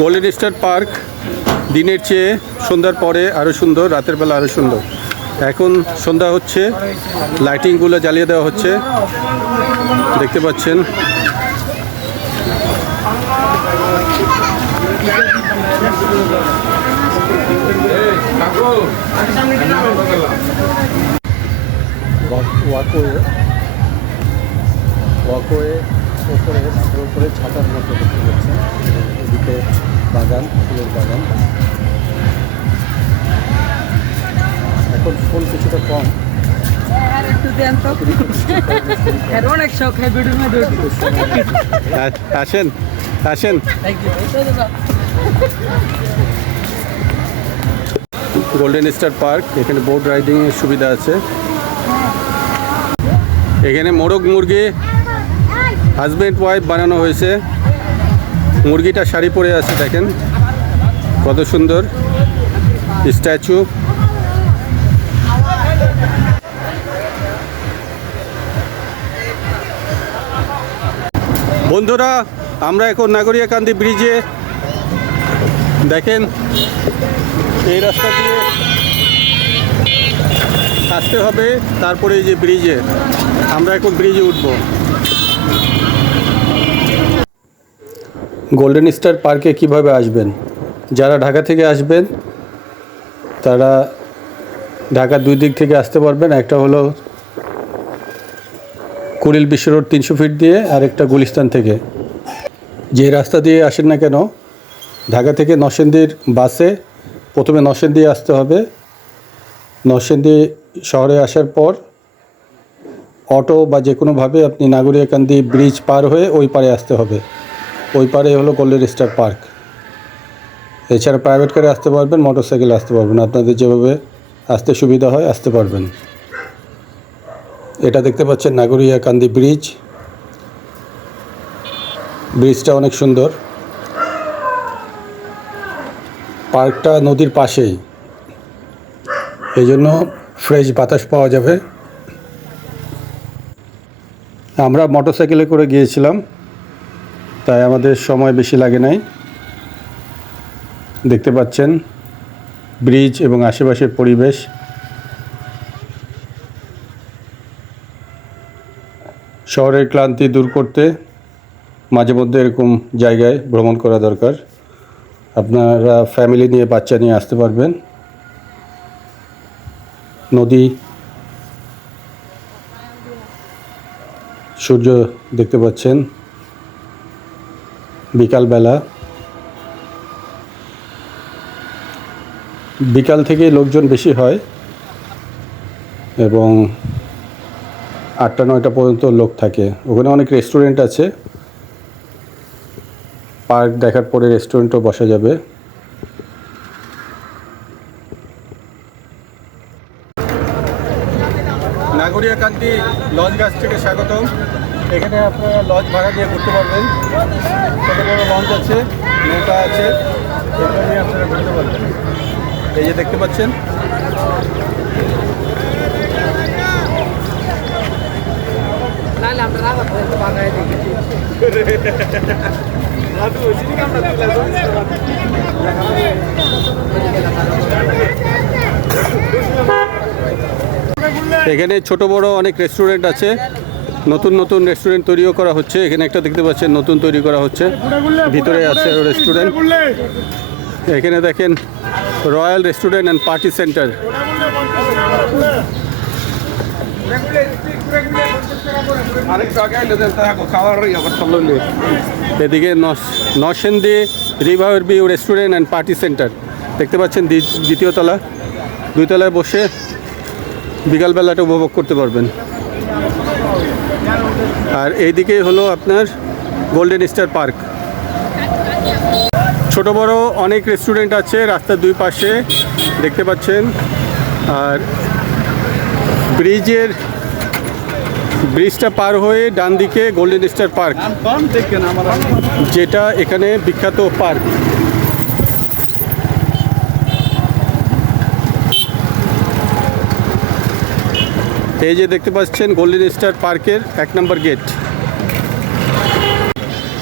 Golden Star park দিনের চেয়ে সন্ধ্যার পরে আরও সুন্দর, রাতের বেলা আরও সুন্দর। এখন সন্ধ্যা হচ্ছে, লাইটিংগুলো জ্বালিয়ে দেওয়া হচ্ছে, দেখতে পাচ্ছেন। ওয়াকওয়ে ওপরে মাঠের উপরে ছাতার মতো দেখতে পাচ্ছেন। এদিকে বাগান, ফুলের বাগান। এখন ফুল কিছুটা কম। আসেন আসেন। গোল্ডেন স্টার পার্ক, এখানে বোট রাইডিংয়ের সুবিধা আছে। এখানে মোরগ মুরগি হাজব্যান্ড ওয়াইফ বানানো হয়েছে। মুরগিটা শাড়ি পরে আছে, দেখেন কত সুন্দর স্ট্যাচু। বন্ধুরা, আমরা এখন নাগরিয়াকান্দি ব্রিজে, দেখেন এই রাস্তা দিয়ে আসতে হবে, তারপরে এই যে ব্রিজে, আমরা এখন ব্রিজে উঠব। গোল্ডেন স্টার পার্কে কিভাবে আসবেন? যারা ঢাকা থেকে আসবেন তারা ঢাকার দুই দিক থেকে আসতে পারবেন। একটা হলো কুড়িল বিশ্ব রোড 300 ফিট দিয়ে, আর একটা গুলিস্তান থেকে। যে রাস্তা দিয়ে আসেন না কেন, ঢাকা থেকে নরসিংদীর বাসে প্রথমে নরসিংদী আসতে হবে। নরসিংদী শহরে আসার পর অটো বা যে কোনোভাবে আপনি নাগরিয়াকান্দি ব্রিজ পার হয়ে ওই পারে আসতে হবে। ওই পারে হলো গোল্ডেন স্টার পার্ক। এছাড়া প্রাইভেট কারে আসতে পারবেন, মোটরসাইকেলে আসতে পারবেন, আপনাদের যেভাবে আসতে সুবিধা হয় আসতে পারবেন। এটা দেখতে পাচ্ছেন নাগরিয়াকান্দি ব্রিজ। ব্রিজটা অনেক সুন্দর। পার্কটা নদীর পাশেই, এই জন্য ফ্রেশ বাতাস পাওয়া যাবে। আমরা মোটরসাইকেলে করে গিয়েছিলাম, তাই আমাদের সময় বেশি লাগে নাই। দেখতে পাচ্ছেন ব্রিজ এবং আশেপাশের পরিবেশ। শহরের ক্লান্তি দূর করতে মাঝে মধ্যে এরকম জায়গায় ভ্রমণ করা দরকার। আপনারা ফ্যামিলি নিয়ে, বাচ্চা নিয়ে আসতে পারবেন। নদী, সূর্য দেখতে পাচ্ছেন বিকালবেলা। বিকাল থেকে লোকজন বেশি হয় এবং 8টা-9টা পর্যন্ত লোক থাকে। ওখানে অনেক রেস্টুরেন্ট আছে। পার্ক দেখার পরে রেস্টুরেন্টও বসা যাবে। নাগরিয়াকান্দি লজ গাছ থেকে স্বাগতম। এখানে আপনারা লজ ভাড়া দিয়ে ঘুরতে পারবেন। ছোটো বড়ো লঞ্চ আছে, নৌকা আছে, এটা নিয়ে আপনারা ঘুরতে পারবেন। এই যে দেখতে পাচ্ছেন, এখানে ছোট বড় অনেক রেস্টুরেন্ট আছে। নতুন নতুন রেস্টুরেন্ট তৈরিও করা হচ্ছে। এখানে একটা দেখতে পাচ্ছেন নতুন তৈরি করা হচ্ছে, ভিতরে আছে রেস্টুরেন্ট। এখানে দেখেন royal restaurant and party centre. এদিকে Narsingdi river view restaurant and party centre দেখতে পাচ্ছেন, দ্বিতীয় তলা। 2 তলায় বসে বিকালবেলাটা উপভোগ করতে পারবেন। আর এইদিকে হলো আপনার গোল্ডেন স্টার পার্ক। ছোট বড় অনেক রেস্টুরেন্ট আছে রাস্তার দুই পাশে, দেখতে পাচ্ছেন। আর ব্রিজটা পার হয়ে ডান দিকে গোল্ডেন স্টার পার্ক, যেটা এখানে বিখ্যাত পার্ক। এই যে দেখতে পাচ্ছেন গোল্ডেন স্টার পার্কের 1 নম্বর গেট।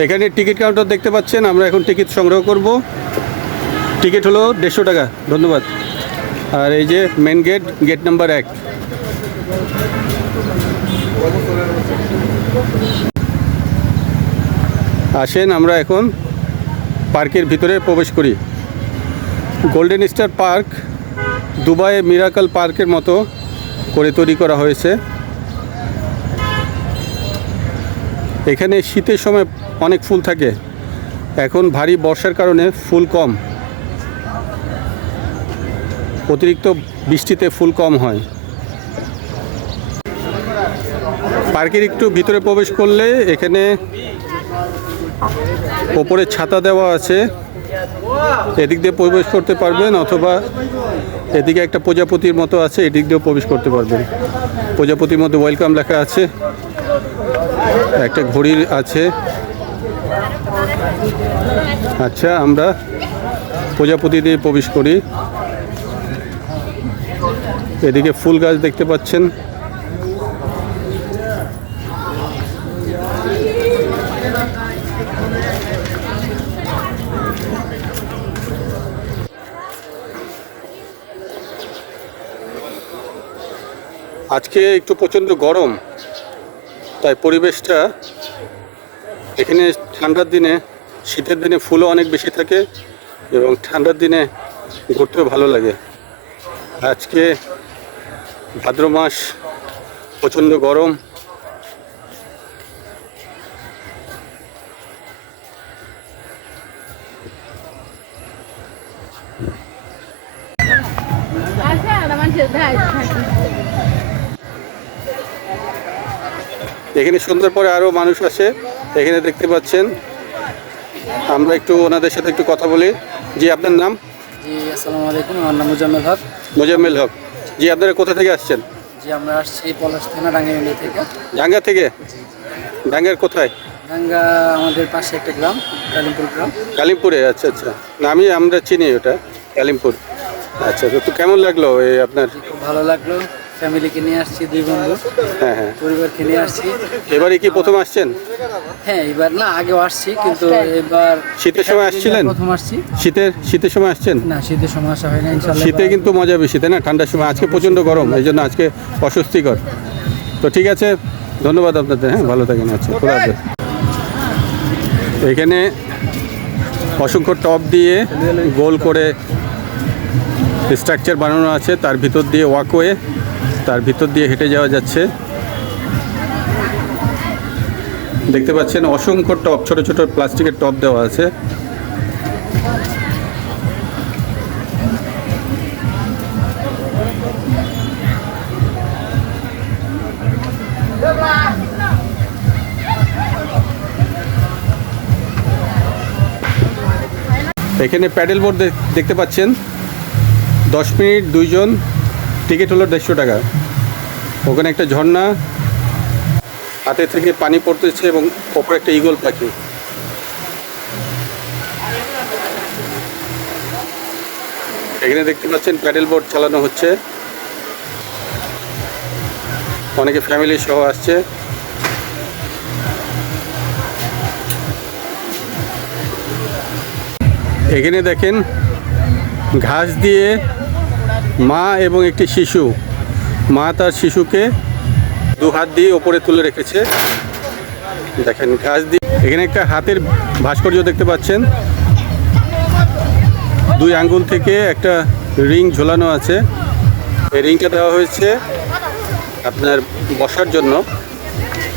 এখানে টিকিট কাউন্টার দেখতে পাচ্ছেন, আমরা এখন টিকিট সংগ্রহ করব। টিকিট হলো 150 টাকা। ধন্যবাদ। আর এই যে মেন গেট, গেট নাম্বার 1। আসেন আমরা এখন পার্কের ভিতরে প্রবেশ করি। Golden Star park Dubai miracle পার্কের মতো করে তৈরি করা হয়েছে। এখানে শীতের সময় অনেক ফুল থাকে, এখন ভারী বর্ষার কারণে ফুল কম, অতিরিক্ত বৃষ্টিতে ফুল কম হয়। পার্কের একটু ভিতরে প্রবেশ করলে এখানে ওপরে ছাতা দেওয়া আছে, এদিক দিয়ে প্রবেশ করতে পারবেন, অথবা এদিকে একটা প্রজাপতির মতো আছে, এদিক দিয়েও প্রবেশ করতে পারবেন। প্রজাপতির মধ্যে ওয়েলকাম লেখা আছে, একটা ঘড়ি আছে। আচ্ছা, আমরা প্রজাপতি দিয়ে প্রবেশ করি। এদিকে ফুল গাছ দেখতে পাচ্ছেন। আজকে একটু প্রচণ্ড গরম, তাই পরিবেশটা এখানে ঠান্ডার দিনে, শীতের দিনে ফুলও অনেক বেশি থাকে এবং ঠান্ডার দিনে ঘুরতেও ভালো লাগে। আজকে ভাদ্র মাস, প্রচণ্ড গরম। এখানে সন্ধ্যার পরে আরও মানুষ আসে, এখানে দেখতে পাচ্ছেন। আমরা একটু ওনাদের সাথে একটু কথা বলি। জি, আপনার নাম? জি, আসসালামু আলাইকুম। আমার নাম মুজাম্মেল হক। মোজাম্মেল হক। জি, আপনারা কোথা থেকে আসছেন? জি, আমরা আসছি পলাশ থানা ডাঙ্গা ইউনিয়ন থেকে। ডাঙ্গা থেকে? ডাঙ্গার কোথায়? ডাঙ্গা আমাদের পাশে একটা গ্রাম, কালিমপুর গ্রাম। কালিমপুরে? আচ্ছা আচ্ছা। না, আমরা চিনি ওটা, কালিমপুর। আচ্ছা, তো কেমন লাগলো এই আপনার? খুব ভালো লাগলো। ফ্যামিলিকে নিয়ে আসছি, 2 বন্ধু। হ্যাঁ হ্যাঁ। পরিবারকে নিয়ে আসছি। এবারে কি প্রথম আসছেন? হ্যাঁ, এবার না, আগেও আসছি, কিন্তু এবার শীতের সময় আসছিলেন? প্রথম আসছি। শীতের সময় আসছেন? না, শীতের সময় আসা হয় না ইনশাআল্লাহ। শীতে কিন্তু মজা বেশি, তাই না? ঠান্ডার সময় আজকে প্রচণ্ড গরম, এই জন্য আজকে অস্বস্তিকর। তো ঠিক আছে, ধন্যবাদ আপনাদের। হ্যাঁ, ভালো থাকেন। আচ্ছা, খোলা আছে। এখানে অসংখ্য টব দিয়ে গোল করে স্ট্রাকচার বানানো আছে, তার ভিতর দিয়ে ওয়াকওয়ে, তার ভিতর দিয়ে হেঁটে যাওয়া যাচ্ছে। দেখতে পাচ্ছেন অসংখ্য টব, ছোট ছোট প্লাস্টিকের টব দেওয়া আছে। এখানে প্যাডেল বোর্ড দেখতে পাচ্ছেন। 10 মিনিট 2 জন, টিকিট হলো 150 টাকা। ওখানে একটা ঝর্ণা, হাতে থেকে পানি পড়তেছে এবং ওপরে একটা ঈগল পাখি। এখানে দেখতে পাচ্ছেন প্যাডেল বোর্ড চালানো হচ্ছে, অনেকে ফ্যামিলি সহ আসছে। এখানে দেখেন ঘাস দিয়ে মা এবং একটি শিশু, মা তার শিশুকে 2 হাত দিয়ে ওপরে তুলে রেখেছে। দেখেন ঘাস দিয়ে। এখানে একটা হাতের ভাস্কর্য দেখতে পাচ্ছেন, 2 আঙ্গুল থেকে একটা রিং ঝোলানো আছে। এই রিংটা দেওয়া হয়েছে আপনার বসার জন্য,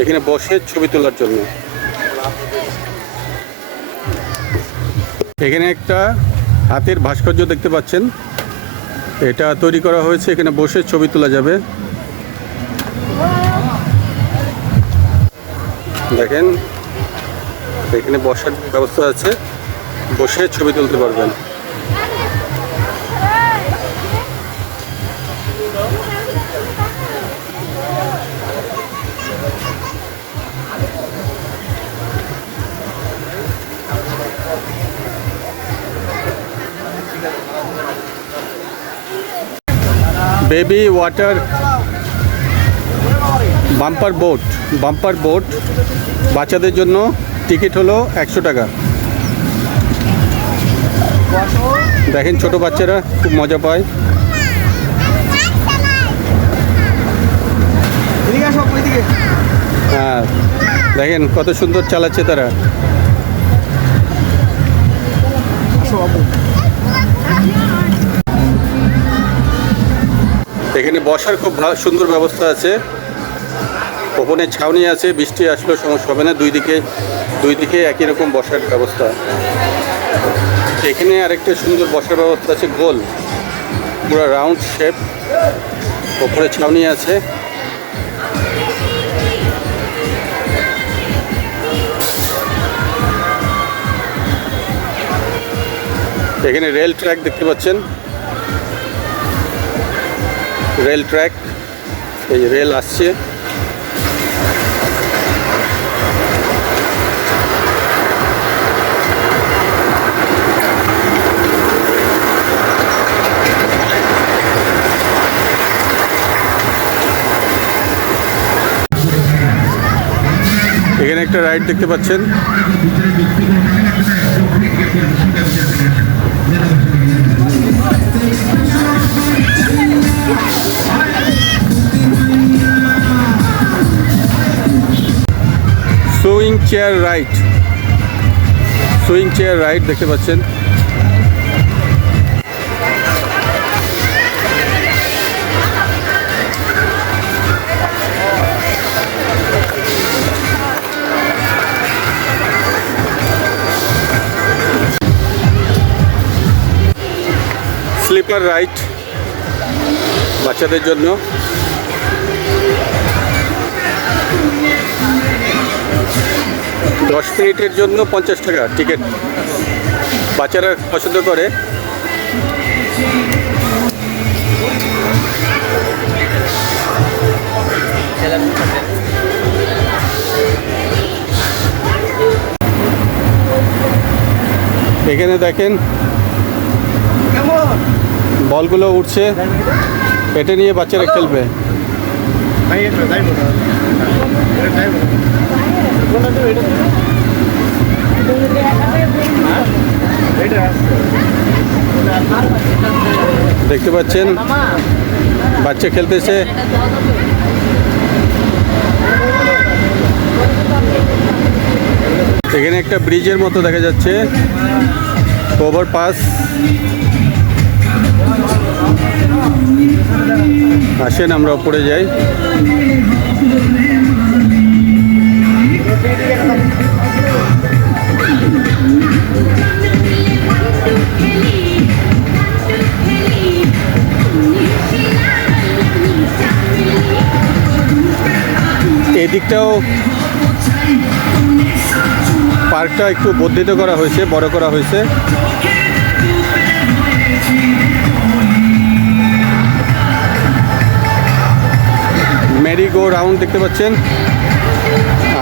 এখানে বসে ছবি তোলার জন্য। এখানে একটা হাতের ভাস্কর্য দেখতে পাচ্ছেন, এটা তৈরি করা হয়েছে, এখানে বসে ছবি তোলা যাবে। দেখেন এখানে বসার ব্যবস্থা আছে, বসে ছবি তুলতে পারবেন। বেবি ওয়াটার বাম্পার বোট বাচ্চাদের জন্য টিকিট হলো 100 টাকা। দেখেন ছোট বাচ্চারা খুব মজা পায়। হ্যাঁ, দেখেন কত সুন্দর চালাচ্ছে তারা। এখানে বসার খুব সুন্দর ব্যবস্থা আছে। ওপরে ছাউনি আছে, বৃষ্টি আসলেও সমস্যা হবে না। দুই দিকে একই রকম বসার ব্যবস্থা। এখানে আরেকটা সুন্দর বসার ব্যবস্থা আছে, গোল পুরো রাউন্ড শেপ, ওপরে ছাউনি আছে। এখানে রেল ট্র্যাক দেখতে পাচ্ছেন, রেল ট্র্যাক, এই রেল আসছে। এখানে একটা রাইড দেখতে পাচ্ছেন। সুইং চেয়ার রাইড দেখতে পাচ্ছেন। স্লিপার রাইড বাচ্চাদের জন্য। দশ মিনিটের জন্য 50 টাকা টিকিট, বাচ্চারা পছন্দ করে। এখানে দেখেন বলগুলো উঠছে, এটা নিয়ে বাচ্চারা খেলবে। দেখতে পাচ্ছেন বাচ্চা খেলতেছে। এখানে একটা ব্রিজের মতো দেখা যাচ্ছে, ওভারপাস। আসেন আমরা উপরে যাই। এদিকটাও পার্কটা একটু বর্ধিত করা হয়েছে, বড় করা হয়েছে। মেরি গো রাউন্ড দেখতে পাচ্ছেন।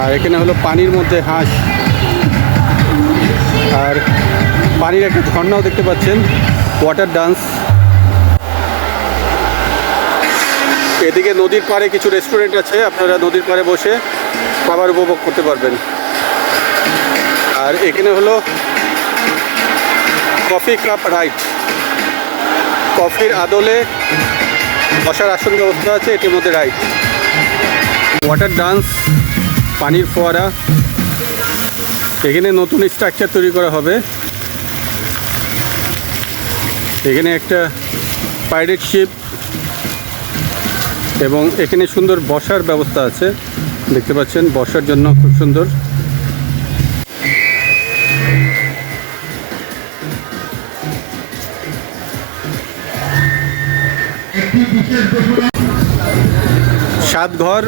আর এখানে হলো পানির মধ্যে হাঁস, আর পানির একটা ঝর্ণাও দেখতে পাচ্ছেন, ওয়াটার ডান্স। এদিকে নদীর পাড়ে কিছু রেস্টুরেন্ট আছে, আপনারা নদীর পাড়ে বসে খাবার উপভোগ করতে পারবেন। আর এখানে হলো কফি কাপ রাইড, কফির আদলে বসার আসন ব্যবস্থা আছে, এটির মধ্যে রাইড। ওয়াটার ডান্স, পানির ফোয়ারা। এখানে নতুন স্ট্রাকচার তৈরি করা হবে। এখানে একটা পাইরেট শিপ, এবং এখানে সুন্দর বসার ব্যবস্থা আছে, দেখতে পাচ্ছেন বসার জন্য খুব সুন্দর। সাতঘর,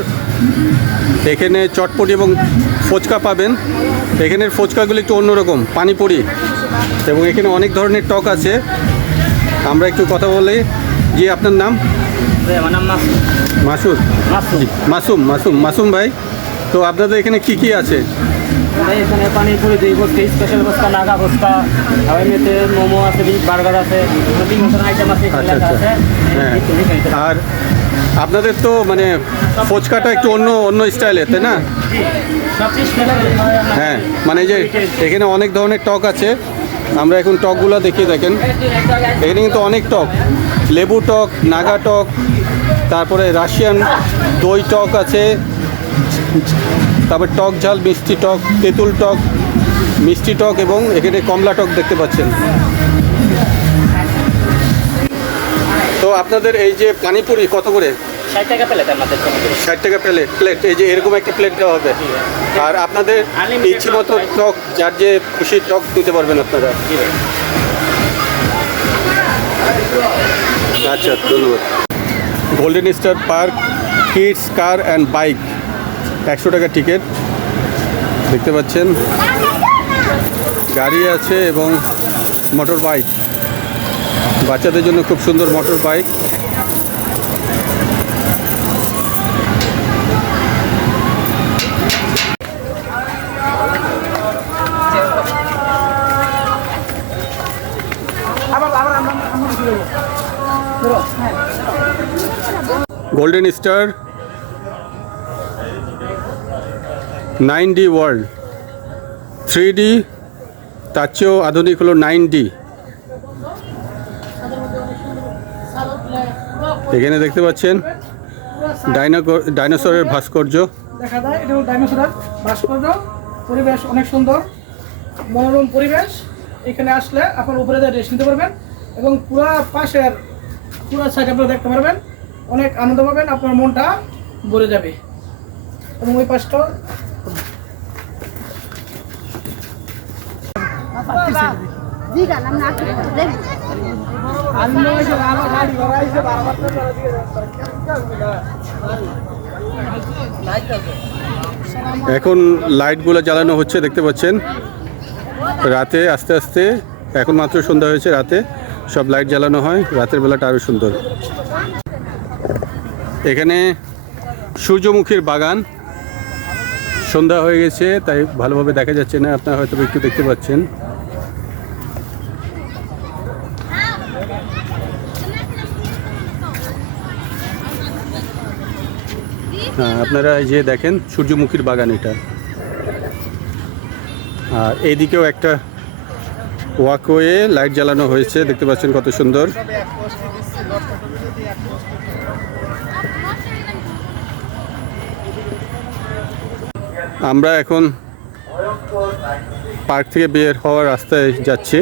এখানে চটপটি এবং ফুচকা পাবেন। এখানের ফুচকাগুলো একটু অন্যরকম, পানিপুরি, এবং এখানে অনেক ধরনের টক আছে। আমরা একটু কথা বলি। জি, আপনার নাম? আমার নাম মাসুদ। জি, মাসুম ভাই। তো আপনাদের এখানে কি আছে? তাই এখানে পানিপুরি 2 বস্তা স্পেশাল বস্তা নাগা বস্তা আর এমনিতে মোমো আছে বার্গার আছে বিভিন্ন ধরনের আইটেম আছে এখানে আচ্ছা, লেখা আচ্ছা। আছে হ্যাঁ। তুমি খাইতে পারো। আর আপনাদের তো মানে ফুচকাটা একটু অন্য স্টাইলের, তাই না? সব স্পেশাল হয় আমাদের। হ্যাঁ, মানে এই যে এখানে অনেক ধরনের টক আছে। আমরা এখন টকগুলো দেখিয়ে দেখেন, এখানে কিন্তু অনেক টক, লেবু টক, নাগা টক, তারপরে রাশিয়ান দই টক আছে, তারপর টক ঝাল, মিষ্টি টক, তেঁতুল টক, মিষ্টি টক এবং এখানে কমলা টক দেখতে পাচ্ছেন। তো আপনাদের এই যে পানিপুরি কত করে? 60 টাকা প্লেট আমাদের এখানে। 60 টাকা প্লেট, এই যে এরকম একটা প্লেট দেওয়া হবে। আর আপনাদের ইচ্ছে মতো টক, যার যে খুশি টক দিতে পারবেন আপনারা। আচ্ছা, ধন্যবাদ। Golden Star Park kids car and bike, 100 টাকা টিকিট দেখতে পাচ্ছেন। গাড়ি আছে এবং মোটর বাইক, বাচ্চাদের জন্য খুব সুন্দর motor bike. Golden star 9D world, 3D, তার চেয়েও আধুনিক হলো 9D। এখানে দেখতে পাচ্ছেন ডাইনোসরের ভাস্কর্য। দেখা যায় এটা হলো ডাইনোসরের ভাস্কর্য। পরিবেশ অনেক সুন্দর, মনোরম পরিবেশ। এখানে আসলে আপনার উপরে রেস্ট নিতে পারবেন এবং পুরা সাইড আপনারা দেখতে পারবেন, অনেক আনন্দ পাবেন, আপনার মনটা ভরে যাবে। এবং ওই পাশটা এখন লাইটগুলো জ্বালানো হচ্ছে দেখতে পাচ্ছেন। রাতে আস্তে আস্তে, এখন মাত্র সন্ধ্যা হয়েছে, রাতে সব লাইট জ্বালানো হয়, রাতের বেলাটা আরও সুন্দর। এখানে সূর্যমুখীর বাগান, সন্ধ্যা হয়ে গেছে তাই ভালোভাবে দেখা যাচ্ছে না, আপনারা হয়তো একটু দেখতে পাচ্ছেন। হ্যাঁ, আপনারা এই যে দেখেন সূর্যমুখীর বাগান এটা। আর এইদিকেও একটা ওয়াকওয়ে লাইট জ্বালানো হয়েছে, দেখতে পাচ্ছেন কত সুন্দর। আমরা এখন পার্ক থেকে বের হওয়ার রাস্তায় যাচ্ছি।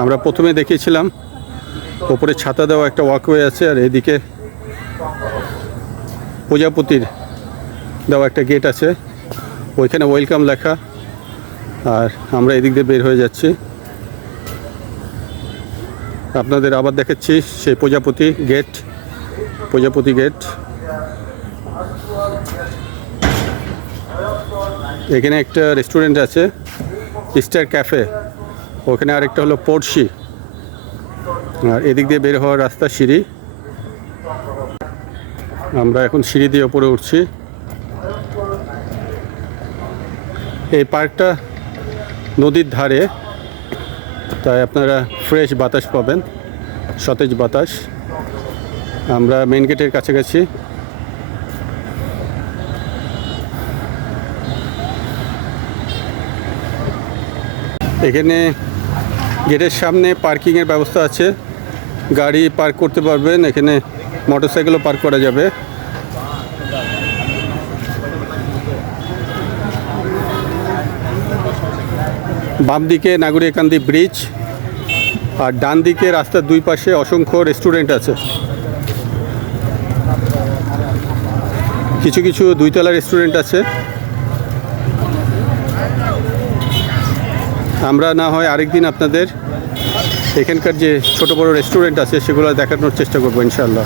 আমরা প্রথমে দেখিয়েছিলাম ওপরে ছাতা দেওয়া একটা ওয়াকওয়ে আছে, আর এদিকে প্রজাপতির দেওয়া একটা গেট আছে, ওইখানে ওয়েলকাম লেখা। আর আমরা এদিক দিয়ে বের হয়ে যাচ্ছি। আপনাদের আবার দেখাচ্ছি সেই প্রজাপতি গেট। এখানে একটা রেস্টুরেন্ট আছে, স্টার ক্যাফে, ওখানে আরেকটা হলো পড়শি। আর এদিক দিয়ে বের হওয়ার রাস্তা সিঁড়ি। আমরা এখন সিঁড়ি দিয়ে ওপরে উঠছি। এই পার্কটা নদীর ধারে, তাই আপনারা ফ্রেশ বাতাস পাবেন, সতেজ বাতাস। আমরা মেন গেটের কাছাকাছি। এখানে গেটের সামনে পার্কিংয়ের ব্যবস্থা আছে, গাড়ি পার্ক করতে পারবেন, এখানে মোটরসাইকেলও পার্ক করা যাবে। বাম দিকে নাগরিকান্দি ব্রিজ, আর ডান দিকে রাস্তার দুই পাশে অসংখ্য রেস্টুরেন্ট আছে। কিছু কিছু দুইতলা রেস্টুরেন্ট আছে। আমরা না হয় আরেকদিন আপনাদের এখানকার যে ছোট বড় রেস্টুরেন্ট আছে সেগুলো দেখানোর চেষ্টা করবো ইনশাআল্লাহ।